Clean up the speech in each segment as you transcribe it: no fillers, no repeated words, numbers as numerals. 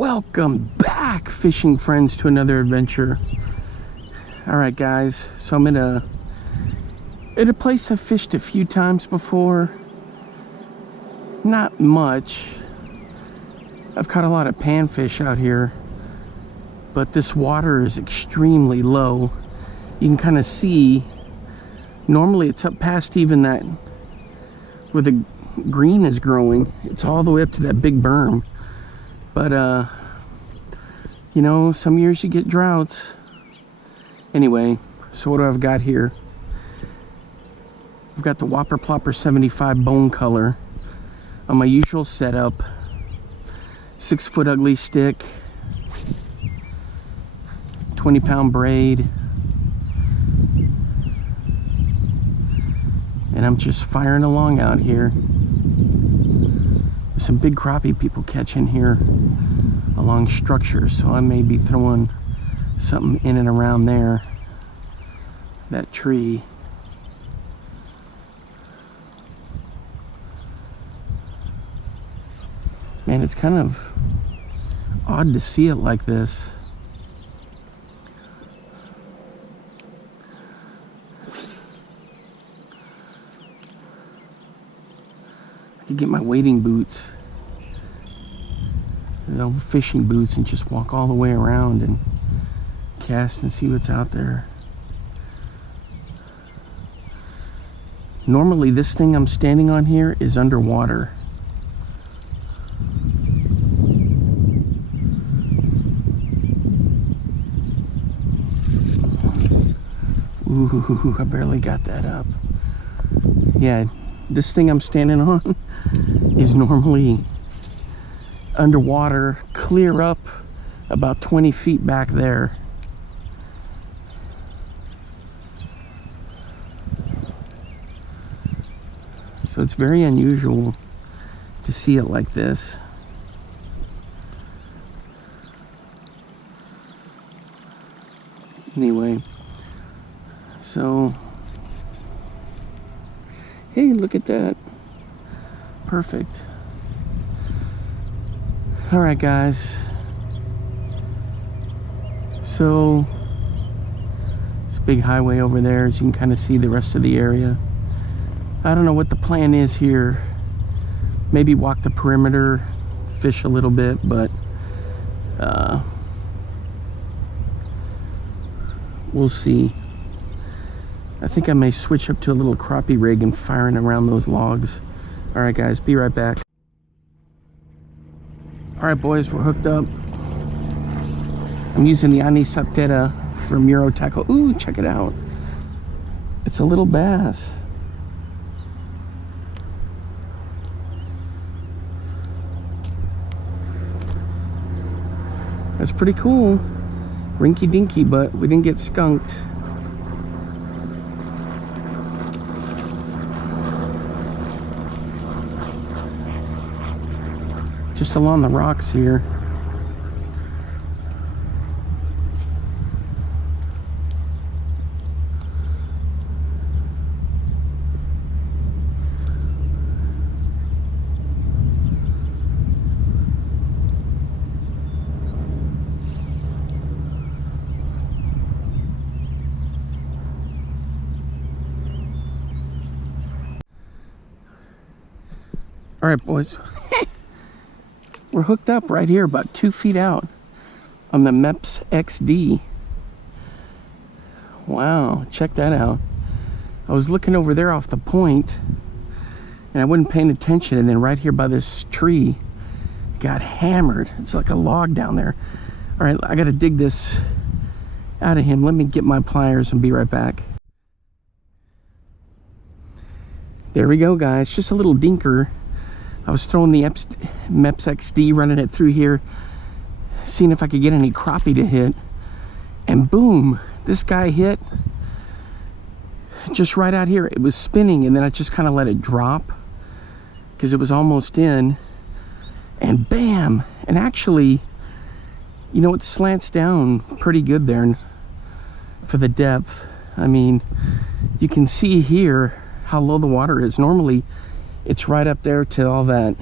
Welcome back, fishing friends, to another adventure. Alright guys, so I'm at a place I've fished a few times before. Not much. I've caught a lot of panfish out here, but this water is extremely low. You can kind of see, normally it's up past even that where the green is growing. It's all the way up to that big berm. But you know, some years you get droughts. Anyway, so what do I've got here? I've got the Whopper Plopper 75 bone color on my usual setup. 6-foot ugly stick, 20-pound braid, and I'm just firing along out here. There's some big crappie people catching here along structures, so I may be throwing something in and around there, that tree. Man, it's kind of odd to see it like this. I could get my wading boots, fishing boots, and just walk all the way around and cast and see what's out there. Normally this thing I'm standing on here is underwater. Ooh, I barely got that up. Yeah, this thing I'm standing on is normally underwater, clear up about 20 feet back there. So it's very unusual to see it like this. Anyway, so hey, look at that. Perfect. All right guys, so it's a big highway over there, as you can kind of see the rest of the area. I don't know what the plan is here. Maybe walk the perimeter, fish a little bit, but we'll see. I think I may switch up to a little crappie rig and firing around those logs. All right guys, be right back. All right boys, we're hooked up. I'm using the Anisoptera from Eurotackle. Ooh, check it out. It's a little bass. That's pretty cool. Rinky dinky, but we didn't get skunked. Just along the rocks here. All right, boys. We're hooked up right here, about 2 feet out on the Mepps XD. Wow, check that out. I was looking over there off the point and I wasn't paying attention, and then right here by this tree got hammered. It's like a log down there. All right, I gotta dig this out of him. Let me get my pliers and be right back. There we go guys, just a little dinker. I was throwing the Mepps XD, running it through here, seeing if I could get any crappie to hit. And boom, this guy hit just right out here. It was spinning, and then I just kind of let it drop because it was almost in. And bam! And actually, you know, it slants down pretty good there for the depth. I mean, you can see here how low the water is. Normally, it's right up there to all that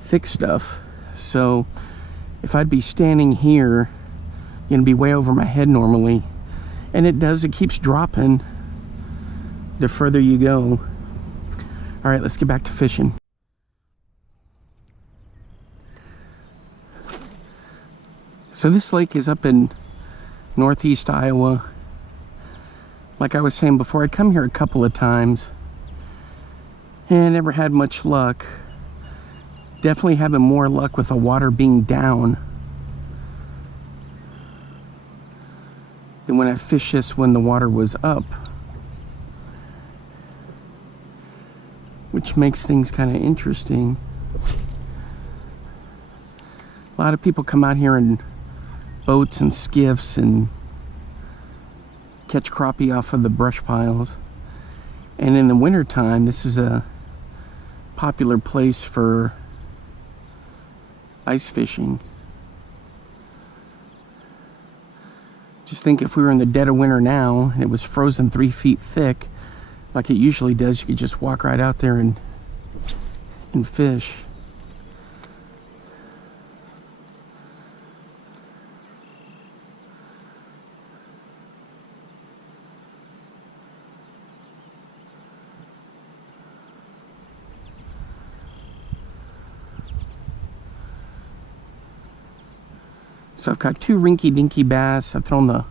thick stuff. So if I'd be standing here, you'd be way over my head normally. And it does, it keeps dropping the further you go. All right, let's get back to fishing. So this lake is up in northeast Iowa. Like I was saying before, I'd come here a couple of times and never had much luck. Definitely having more luck with the water being down than when I fished this when the water was up, which makes things kind of interesting. A lot of people come out here in boats and skiffs and catch crappie off of the brush piles. And in the winter time, this is a popular place for ice fishing. Just think if we were in the dead of winter now and it was frozen 3 feet thick like it usually does, you could just walk right out there and fish. So I've got 2 rinky-dinky bass. I've thrown the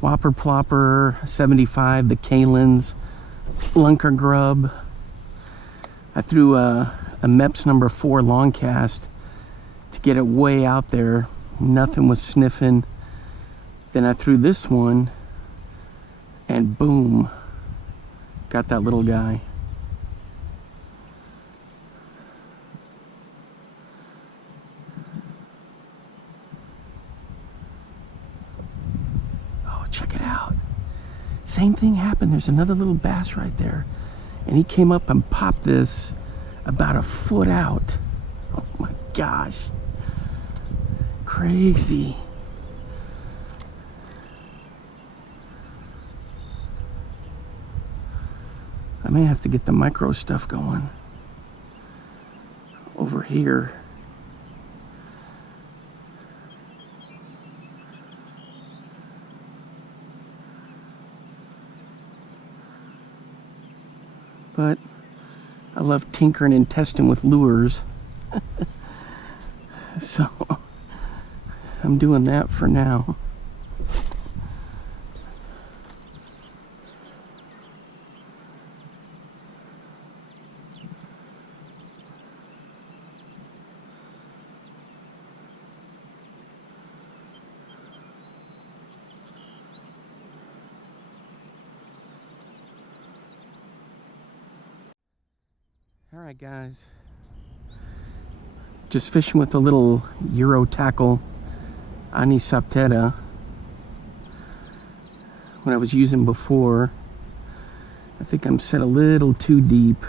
Whopper Plopper 75, the Kalins, Lunker Grub. I threw a Mepps number 4 long cast to get it way out there. Nothing was sniffing. Then I threw this one and boom, got that little guy. Check it out. Same thing happened. There's another little bass right there. And he came up and popped this about a foot out. Oh my gosh. Crazy. I may have to get the micro stuff going over here. But I love tinkering and testing with lures. So I'm doing that for now. Alright guys, just fishing with a little Eurotackle Anisoptera. What I was using before, I think I'm set a little too deep.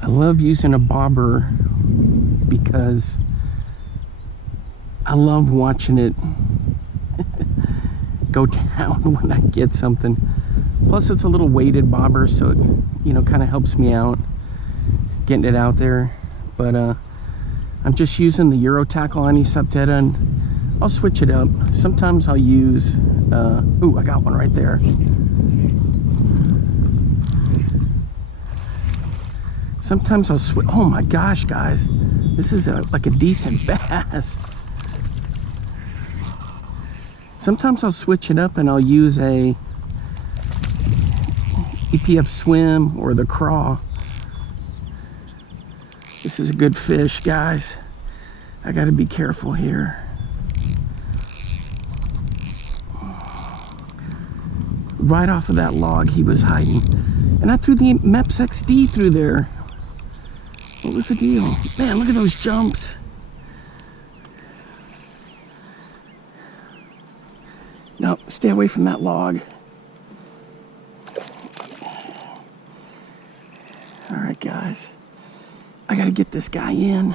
I love using a bobber because I love watching it go down when I get something. Plus it's a little weighted bobber, so it, you know, kind of helps me out getting it out there. But I'm just using the Eurotackle Anisoptera, and I'll switch it up. Sometimes I'll use ooh, I got one right there. Sometimes I'll switch. Oh my gosh, guys, this is like a decent bass. Sometimes I'll switch it up and I'll use a EPF swim or the craw. This is a good fish, guys. I gotta be careful here. Right off of that log he was hiding. And I threw the Mepps XD through there. What was the deal? Man, look at those jumps. No, stay away from that log. All right, guys. I gotta get this guy in.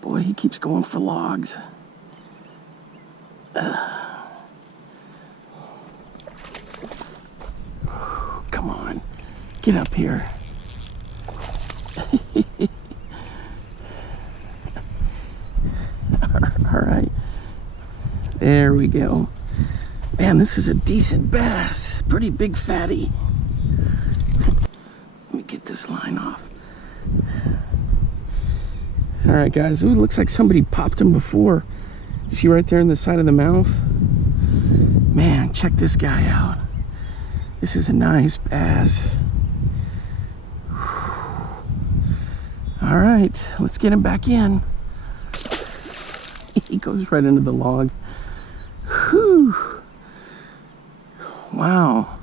Boy, he keeps going for logs. Come on, get up here. All right, there we go. Man, this is a decent bass. Pretty big fatty. Let me get this line off. All right, guys, ooh, looks like somebody popped him before. See right there in the side of the mouth? Man, check this guy out. This is a nice bass. All right, let's get him back in. He goes right into the log. Whew. Wow.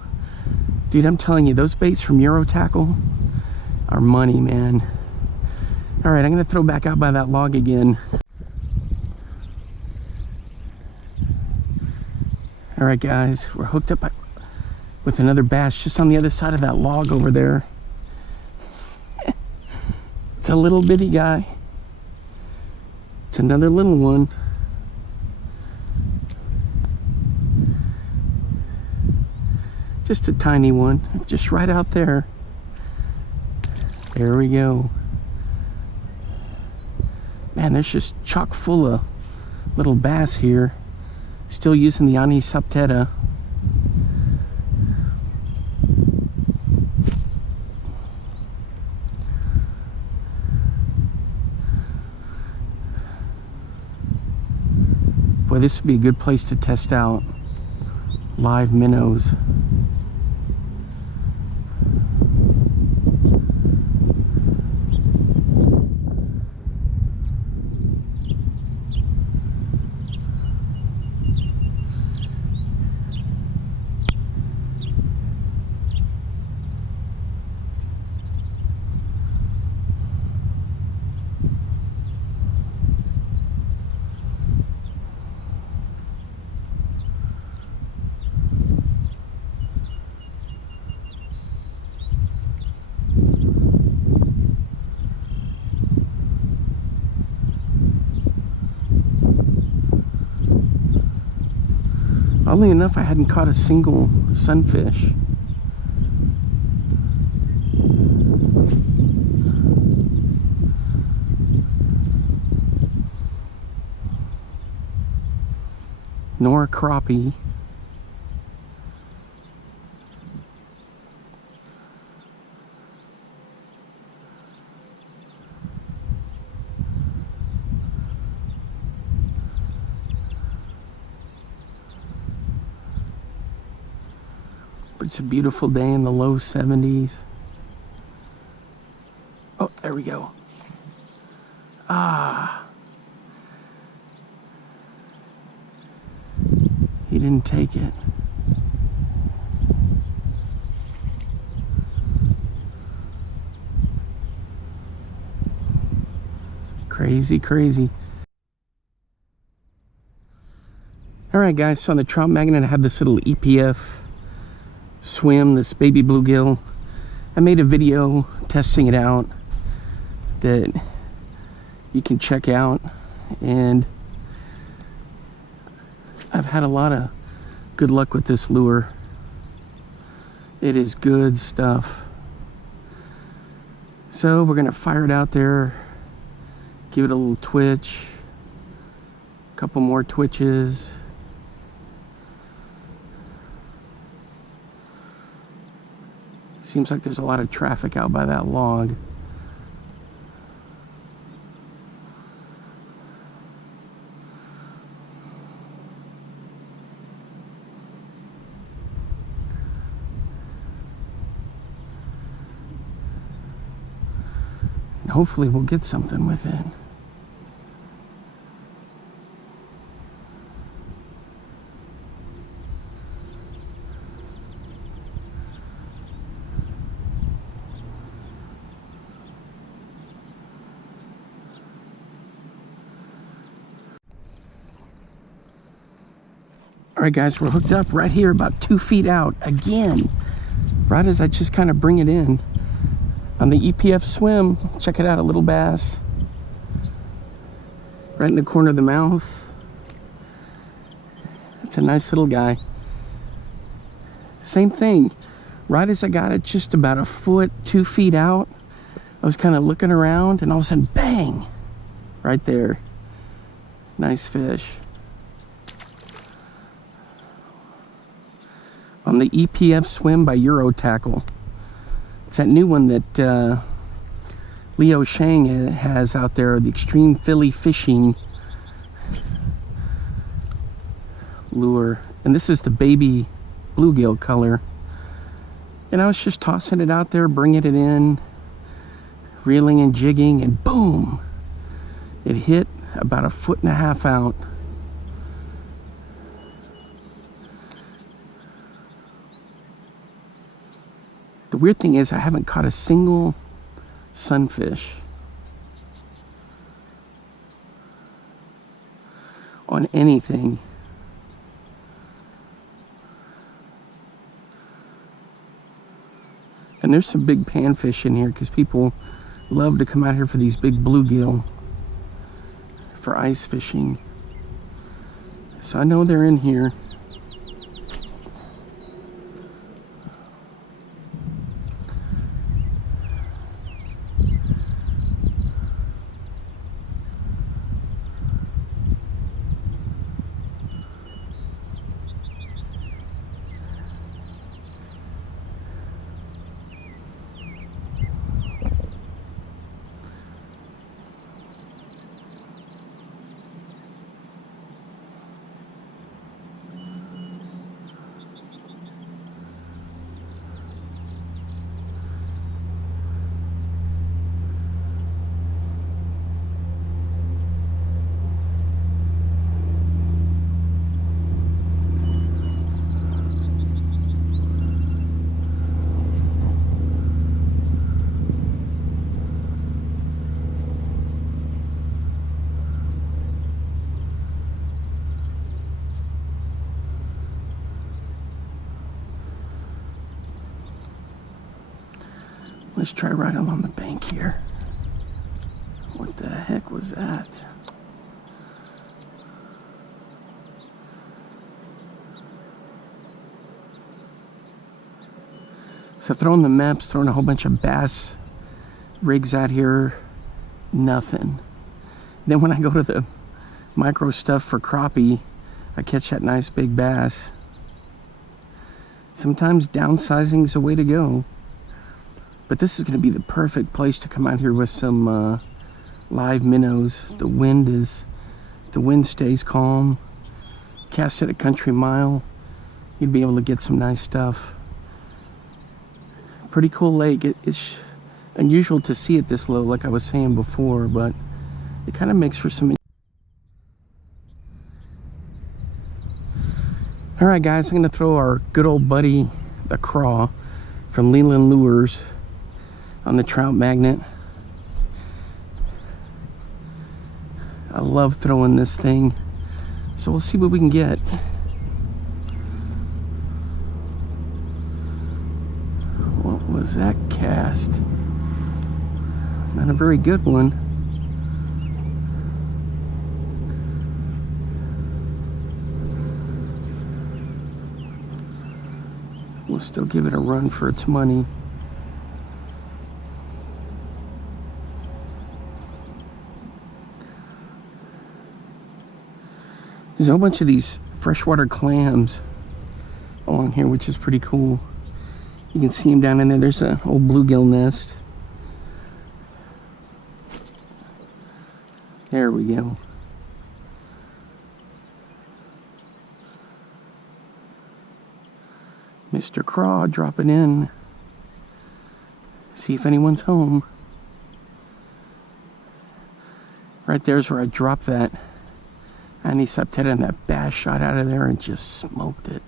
Dude, I'm telling you, those baits from Eurotackle are money, man. All right, I'm gonna throw back out by that log again. All right, guys, we're hooked up with another bass just on the other side of that log over there. It's a little bitty guy. It's another little one. Just a tiny one, just right out there. There we go. Man, there's just chock full of little bass here. Still using the Anisoptera. Boy, this would be a good place to test out live minnows. Oddly enough, I hadn't caught a single sunfish. Nor a crappie. But it's a beautiful day in the low 70s. Oh, there we go. Ah. He didn't take it. Crazy, crazy. All right, guys, so on the trout magnet, I have this little EPF swim, this baby bluegill. I made a video testing it out that you can check out, and I've had a lot of good luck with this lure. It is good stuff. So we're gonna fire it out there, give it a little twitch, a couple more twitches. Seems like there's a lot of traffic out by that log. And hopefully we'll get something with it. All right, guys, we're hooked up right here about 2 feet out again, right as I just kind of bring it in. on the EPF swim. Check it out, a little bass. Right in the corner of the mouth. It's a nice little guy. Same thing. Right as I got it just about a foot, 2 feet out, I was kind of looking around and all of a sudden, bang! Right there. Nice fish. On the EPF swim by Eurotackle. It's that new one that Leo Shang has out there, the Extreme Philly Fishing lure. And this is the baby bluegill color. And I was just tossing it out there, bringing it in, reeling and jigging, and boom! It hit about a 1.5 feet out. The weird thing is I haven't caught a single sunfish on anything. And there's some big panfish in here because people love to come out here for these big bluegill for ice fishing. So I know they're in here. Let's try right along the bank here. What the heck was that? So throwing the Mepps, throwing a whole bunch of bass rigs out here, nothing. Then when I go to the micro stuff for crappie, I catch that nice big bass. Sometimes downsizing is the way to go. But this is going to be the perfect place to come out here with some live minnows. The wind stays calm. Cast at a country mile. You'd be able to get some nice stuff. Pretty cool lake. It's unusual to see it this low, like I was saying before, but it kind of makes for some. All right, guys, I'm going to throw our good old buddy, the craw, from Leland Lures on the trout magnet. I love throwing this thing, so we'll see what we can get. What was that cast? Not a very good one. We'll still give it a run for its money. There's a whole bunch of these freshwater clams along here, which is pretty cool. You can see them down in there. There's an old bluegill nest. There we go. Mr. Craw dropping in. See if anyone's home. Right there's where I dropped that Anisoptera, and that bass shot out of there and just smoked it.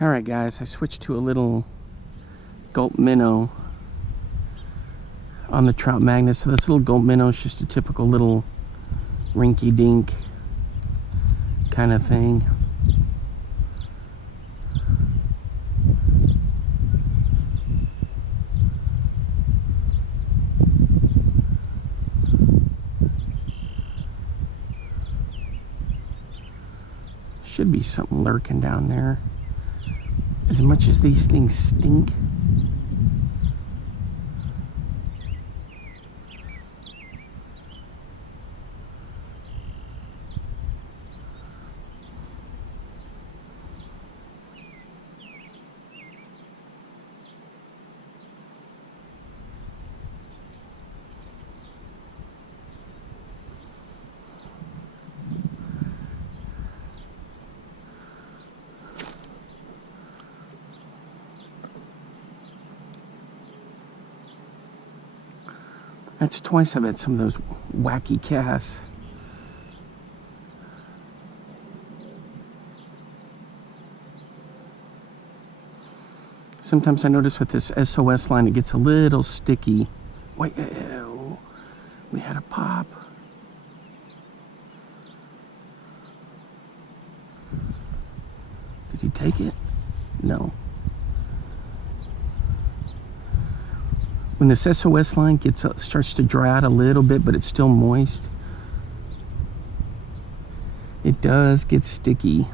Alright guys, I switched to a little gulp minnow on the trout magnet. So this little gulp minnow is just a typical little rinky dink kind of thing. Should be something lurking down there. As much as these things stink. That's twice I've had some of those wacky casts. Sometimes I notice with this SOS line it gets a little sticky. Wait, ew, we had a pop. Did he take it? No. When this SOS line starts to dry out a little bit, but it's still moist, it does get sticky.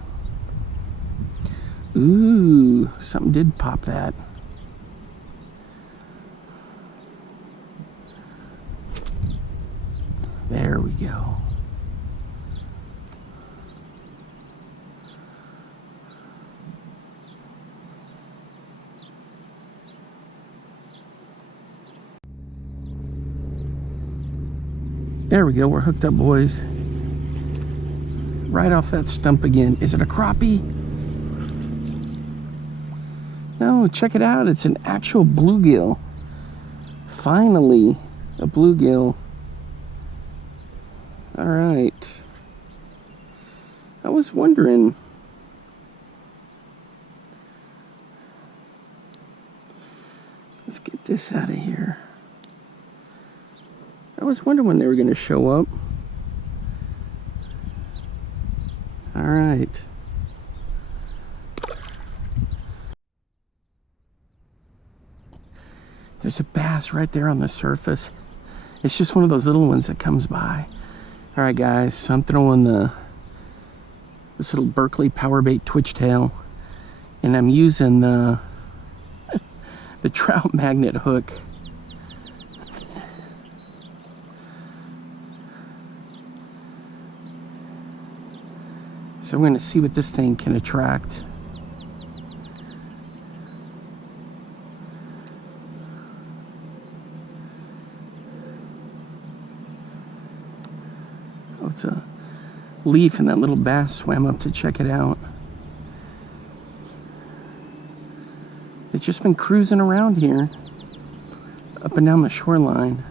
Ooh, something did pop that. There we go. There we go, we're hooked up, boys. Right off that stump again. Is it a crappie? No, check it out. It's an actual bluegill. Finally, a bluegill. All right. I was wondering. Let's get this out of here. I was wondering when they were going to show up. All right. There's a bass right there on the surface. It's just one of those little ones that comes by. All right, guys, so I'm throwing this little Berkley powerbait Twitchtail, and I'm using the trout magnet hook. So we're going to see what this thing can attract. Oh, it's a leaf, and that little bass swam up to check it out. It's just been cruising around here, up and down the shoreline.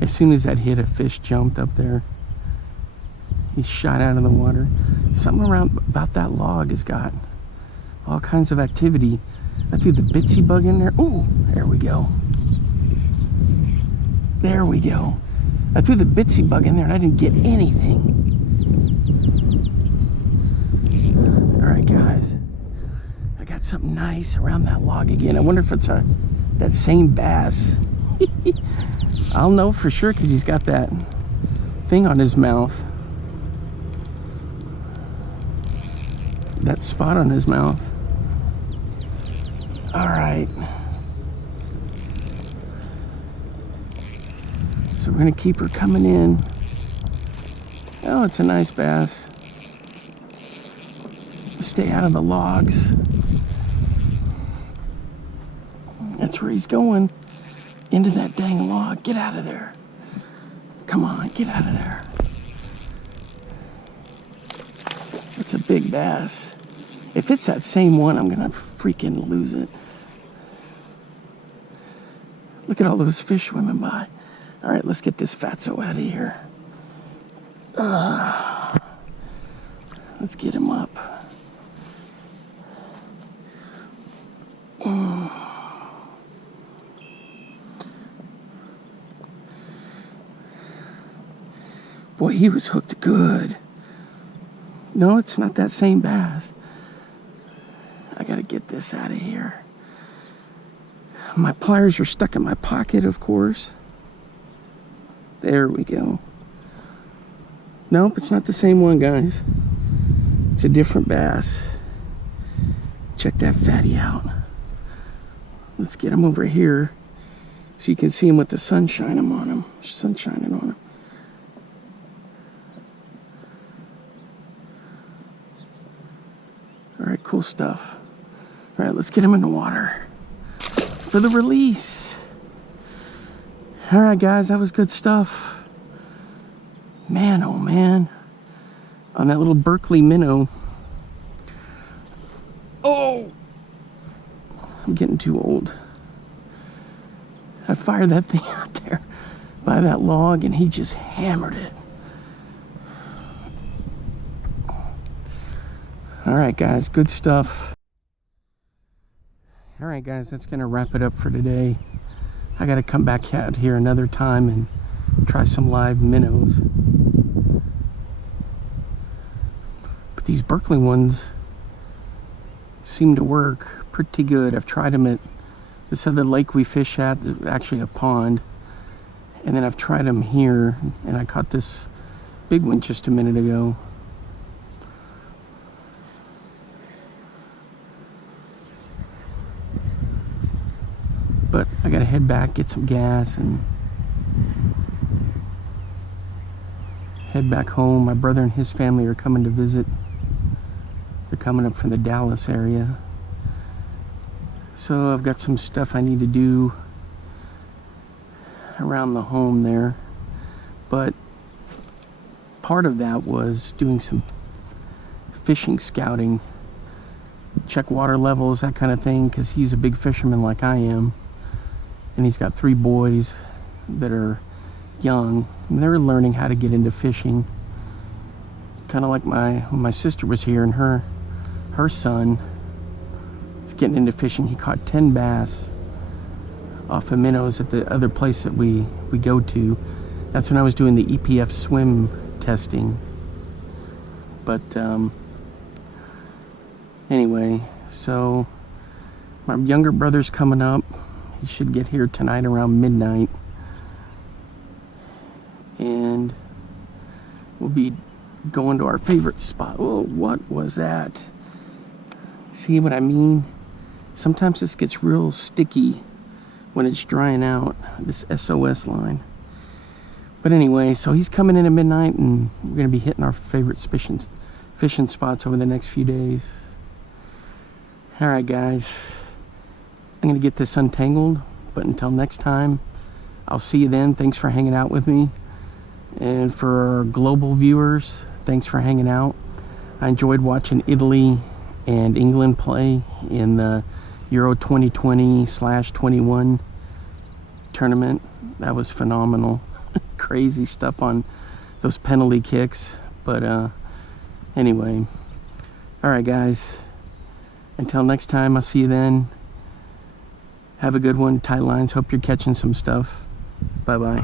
As soon as that hit, a fish jumped up there. He shot out of the water. Something around about that log has got all kinds of activity. I threw the bitsy bug in there. Ooh, there we go. There we go. I threw the bitsy bug in there and I didn't get anything. All right, guys. I got something nice around that log again. I wonder if it's that same bass. I'll know for sure because he's got that thing on his mouth. That spot on his mouth. All right. So we're gonna keep her coming in. Oh, it's a nice bass. Stay out of the logs. That's where he's going. Into that dang log. Get out of there. Come on, get out of there. That's a big bass. If it's that same one, I'm gonna freaking lose it. Look at all those fish swimming by. All right, let's get this fatso out of here. Let's get him up. Boy, he was hooked good. No, it's not that same bass. I gotta get this out of here. My pliers are stuck in my pocket, of course. There we go. Nope, it's not the same one, guys. It's a different bass. Check that fatty out. Let's get him over here so you can see him with the sun shining on him. Sun shining on him. All right, cool stuff. All right, let's get him in the water for the release. All right, guys, that was good stuff. Man, oh man. On that little Berkley minnow. Oh! I'm getting too old. I fired that thing out there by that log and he just hammered it. All right, guys, good stuff. All right, guys, that's gonna wrap it up for today. I gotta come back out here another time and try some live minnows. But these Berkley ones seem to work pretty good. I've tried them at this other lake we fish at, actually a pond, and then I've tried them here, and I caught this big one just a minute ago. But I gotta head back, get some gas, and head back home. My brother and his family are coming to visit. They're coming up from the Dallas area. So I've got some stuff I need to do around the home there. But part of that was doing some fishing scouting. Check water levels, that kind of thing, because he's a big fisherman like I am. And he's got 3 boys that are young, and they're learning how to get into fishing. Kind of like when my sister was here, and her son is getting into fishing. He caught 10 bass off of minnows at the other place that we go to. That's when I was doing the EPF swim testing. But anyway, so my younger brother's coming up. He should get here tonight around midnight. And we'll be going to our favorite spot. Oh, what was that? See what I mean? Sometimes this gets real sticky when it's drying out, this SOS line. But anyway, so he's coming in at midnight, and we're going to be hitting our favorite fishing spots over the next few days. All right, guys. I'm going to get this untangled, but until next time, I'll see you then. Thanks for hanging out with me. And for our global viewers, thanks for hanging out. I enjoyed watching Italy and England play in the Euro 2020/21 tournament. That was phenomenal. Crazy stuff on those penalty kicks. But anyway, all right, guys. Until next time, I'll see you then. Have a good one. Tight lines. Hope you're catching some stuff. Bye-bye.